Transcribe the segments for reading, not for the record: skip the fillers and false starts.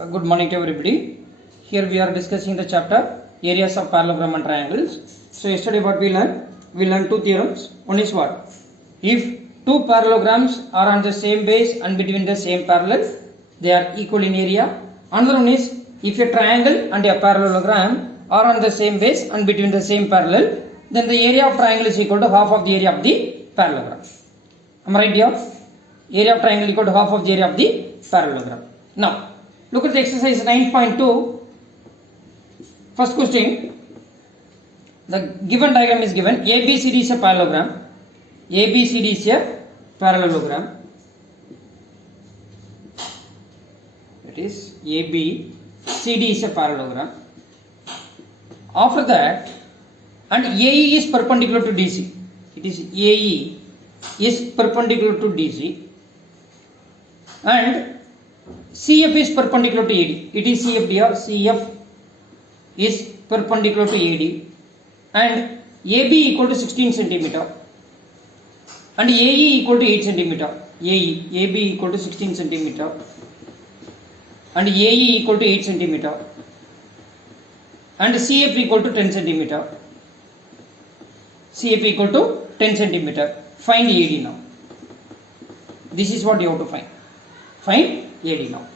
Good morning to everybody. Here we are discussing the chapter areas of parallelogram and triangles. So yesterday what we learned? We learned two theorems. One is what? If two parallelograms are on the same base and between the same parallel, they are equal in area. Another one is if a triangle and a parallelogram are on the same base and between the same parallel, then the area of triangle is equal to half of the area of the parallelogram. Am I right here? Area of triangle equal to half of the area of the parallelogram. Now, look at the exercise 9.2. First question. The given diagram is given. ABCD is a parallelogram. ABCD is a parallelogram. That is ABCD is a parallelogram. After that, and AE is perpendicular to DC. It is AE is perpendicular to DC. And CF is perpendicular to AD. It is CF here. CF is perpendicular to AD. And AB equal to 16 centimeter. And AE equal to 8 centimeter. AB equal to 16 centimeter. And AE equal to 8 centimeter. And CF equal to 10 centimeter. CF equal to 10 centimeter. Find AD now. This is what you have to find. Find AD now.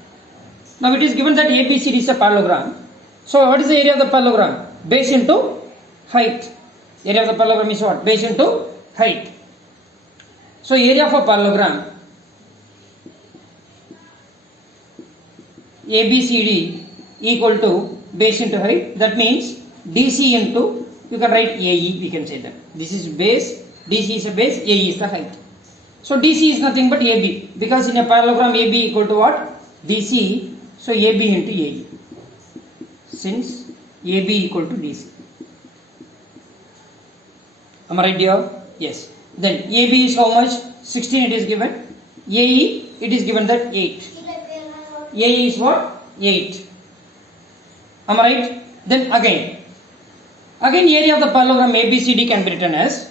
Now it is given that ABCD is a parallelogram. So what is the area of the parallelogram? Base into height. Area of the parallelogram is what? Base into height. So area of a parallelogram ABCD equal to base into height. That means DC into, you can write AE, we can say that. This is base, DC is a base, AE is the height. So DC is nothing but AB, because in a parallelogram AB equal to what? DC, so AB into AE. Since AB equal to DC. Am I right here? Yes. Then AB is how much? 16 it is given. AE, it is given that 8. AE is what? 8. Am I right? Then again area of the parallelogram ABCD can be written as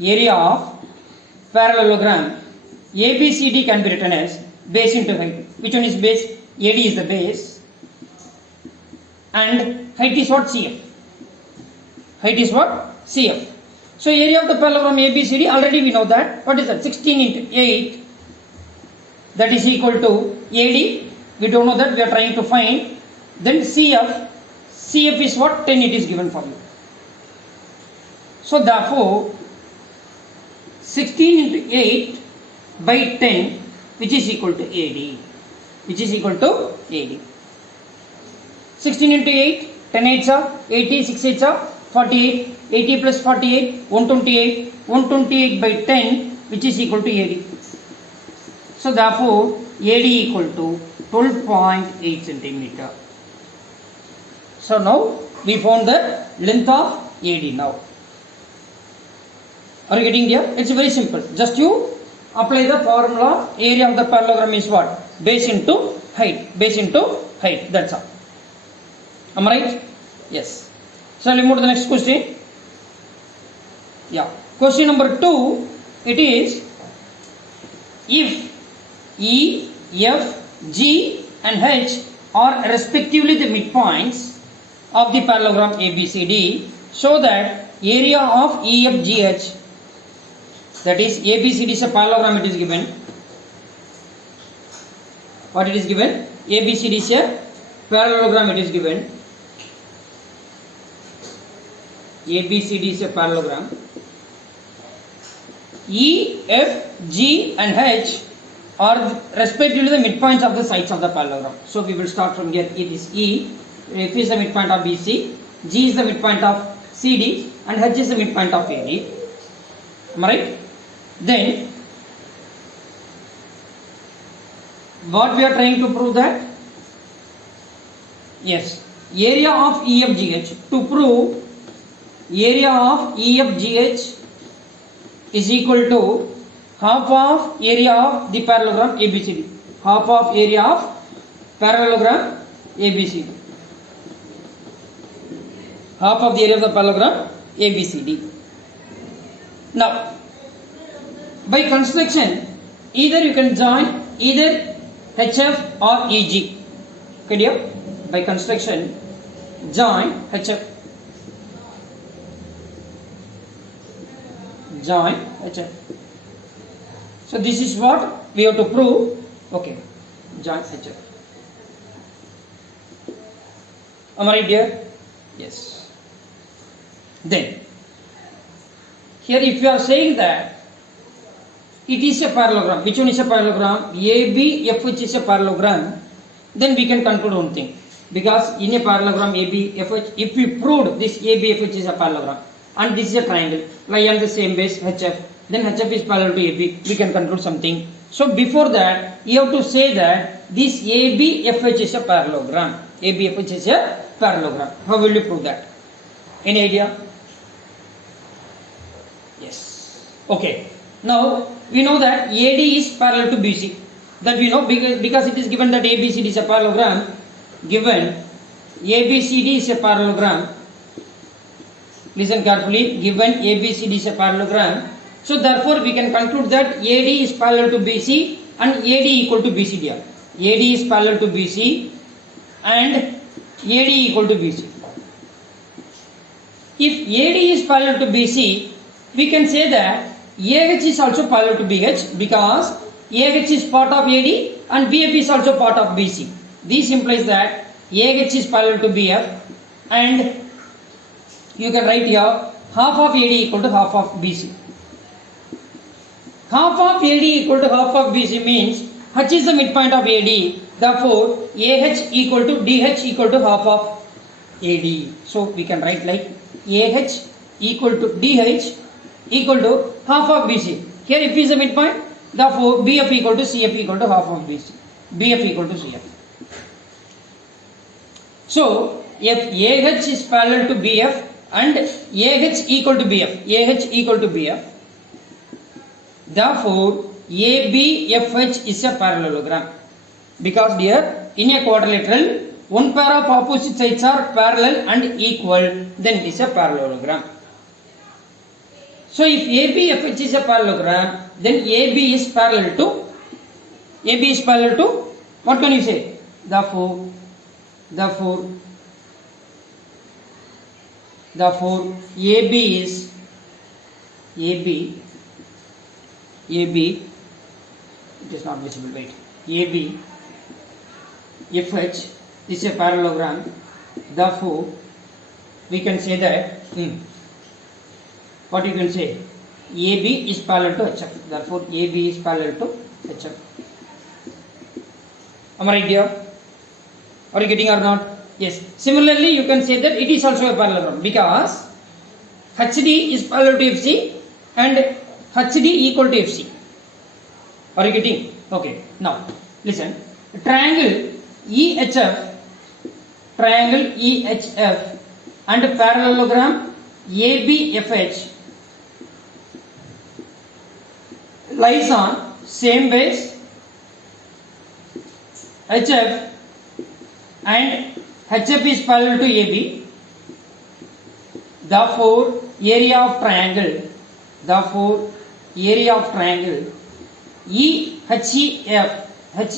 area of parallelogram ABCD can be written as base into height. Which one is base? AD is the base. And height is what? CF. Height is what? CF. So area of the parallelogram ABCD, already we know that. What is that? 16 into 8. That is equal to AD. We don't know that. We are trying to find. Then CF. CF is what? 10 it is given for you. So therefore, 16 into 8 by 10, which is equal to AD. Which is equal to AD. 16 into 8, 10 8s are 80, 6 8s are 48, 80 plus 48, 128, 128 by 10, which is equal to AD. So therefore, AD equal to 12.8 centimeter. So now, we found the length of AD now. Are you getting here? It's very simple. Just you apply the formula. Area of the parallelogram is what? Base into height. Base into height. That's all. Am I right? Yes. Shall we move to the next question? Yeah. Question number 2. It is if E, F, G and H are respectively the midpoints of the parallelogram ABCD, show that area of EFGH, that is ABCD is a parallelogram, it is given. What it is given? ABCD is a parallelogram, it is given. ABCD is a parallelogram. E, F, G and H are respectively the midpoints of the sides of the parallelogram. So we will start from here. It is E, F is the midpoint of BC, G is the midpoint of CD and H is the midpoint of AD. Am I right? Then, what we are trying to prove that? Yes, area of EFGH. To prove area of EFGH is equal to half of area of the parallelogram ABCD. Half of area of parallelogram ABCD. Half of the area of the parallelogram ABCD. Now, by construction, either you can join either HF or EG. Okay dear, by construction join HF, join HF. So this is what we have to prove. Okay, join HF. Am I right dear? Yes. Then here if you are saying that it is a parallelogram, which one is a parallelogram? ABFH is a parallelogram, then we can conclude one thing, because in a parallelogram ABFH, if we proved this ABFH is a parallelogram and this is a triangle lie on the same base HF, then HF is parallel to AB, we can conclude something. So before that you have to say that this ABFH is a parallelogram. ABFH is a parallelogram. How will you prove that? Any idea? Yes. Okay. Now we know that AD is parallel to BC. That we know because it is given that ABCD is a parallelogram. Given ABCD is a parallelogram. Listen carefully. Given ABCD is a parallelogram. So therefore we can conclude that AD is parallel to BC and AD equal to BC here. AD is parallel to BC and AD equal to BC. If AD is parallel to BC, we can say that AH is also parallel to BH, because AH is part of AD and BF is also part of BC. This implies that AH is parallel to BF, and you can write here half of AD equal to half of BC. Half of AD equal to half of BC means H is the midpoint of AD, therefore AH equal to DH equal to half of AD. So we can write like AH equal to DH equal to half of BC. Here if is the midpoint, therefore BF equal to CF equal to half of BC. BF equal to CF. So if AH is parallel to BF and AH equal to BF, AH equal to BF, therefore ABFH is a parallelogram, because here in a quadrilateral one pair of opposite sides are parallel and equal, then it is a parallelogram. So if ABFH is a parallelogram, then AB is parallel to what can you say? Therefore AB is AB, it is not visible, wait, AB FH is a parallelogram, therefore we can say that what you can say, AB is parallel to HF, therefore AB is parallel to HF. Am I right here? Are you getting or not? Yes. Similarly you can say that it is also a parallelogram, because HD is parallel to FC and HD equal to FC. Are you getting? Okay. Now listen, triangle EHF and parallelogram ABFH lies on same base HF and HF is parallel to AB, therefore area of triangle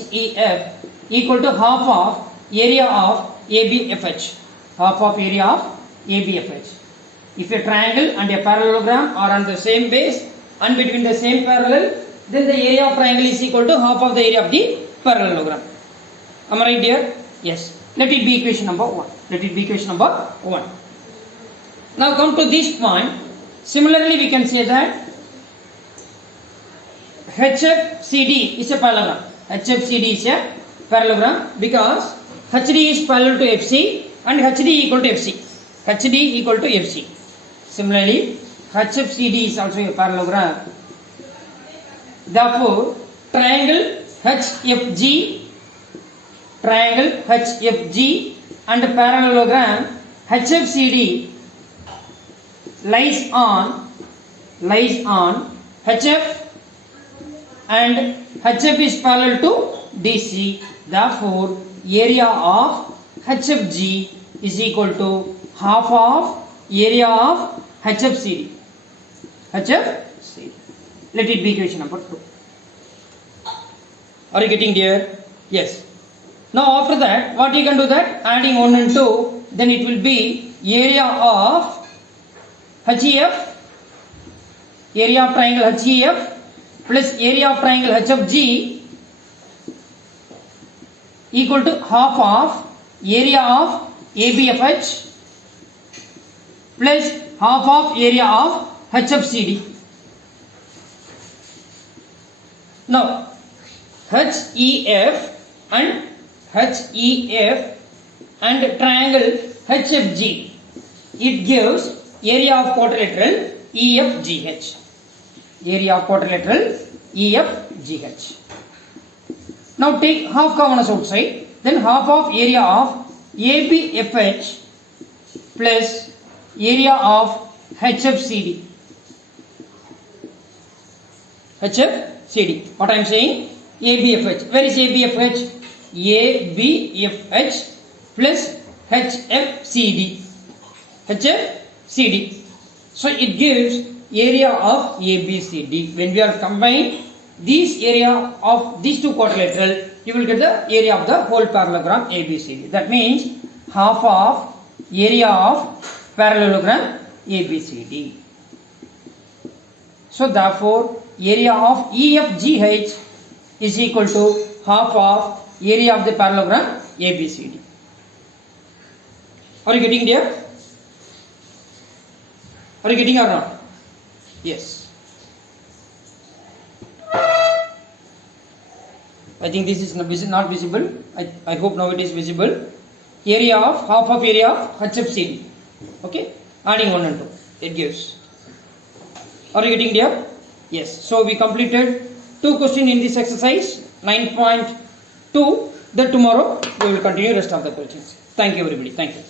HEF equal to half of area of ABFH, half of area of ABFH. If a triangle and a parallelogram are on the same base and between the same parallel, then the area of triangle is equal to half of the area of the parallelogram. Am I right dear? Yes. Let it be equation number 1. Now come to this point. Similarly we can say that HFCD is a parallelogram. HFCD is a parallelogram because HD is parallel to FC and HD equal to FC. HD equal to FC. Similarly, HFCD is also a parallelogram. Therefore, triangle HFG and parallelogram HFCD lies on HF and HF is parallel to DC. Therefore, area of HFG is equal to half of area of HFCD. Let it be equation number 2. Are you getting there? Yes. Now after that, what you can do that? Adding 1 and 2, then it will be area of HEF, area of triangle HEF plus area of triangle HFG equal to half of area of ABFH plus half of area of HFCD. Now HEF and triangle HFG, it gives area of quadrilateral EFGH. Area of quadrilateral EFGH. Now take half common outside, then half of area of ABFH plus area of HFCD. HFCD. What I am saying? ABFH. Where is ABFH? ABFH plus HFCD. HFCD. So it gives area of ABCD. When we are combined this area of these two quadrilateral, you will get the area of the whole parallelogram ABCD. That means half of area of parallelogram ABCD. So therefore area of EFGH is equal to half of area of the parallelogram ABCD. Are you getting there? Are you getting or not? Yes. I think this is not visible. I hope now it is visible. Area of half of area of HFCD. Okay. Adding 1 and 2. It gives. Are you getting there? Yes. So we completed 2 questions in this exercise. 9.2. Then tomorrow we will continue rest of the questions. Thank you everybody. Thank you.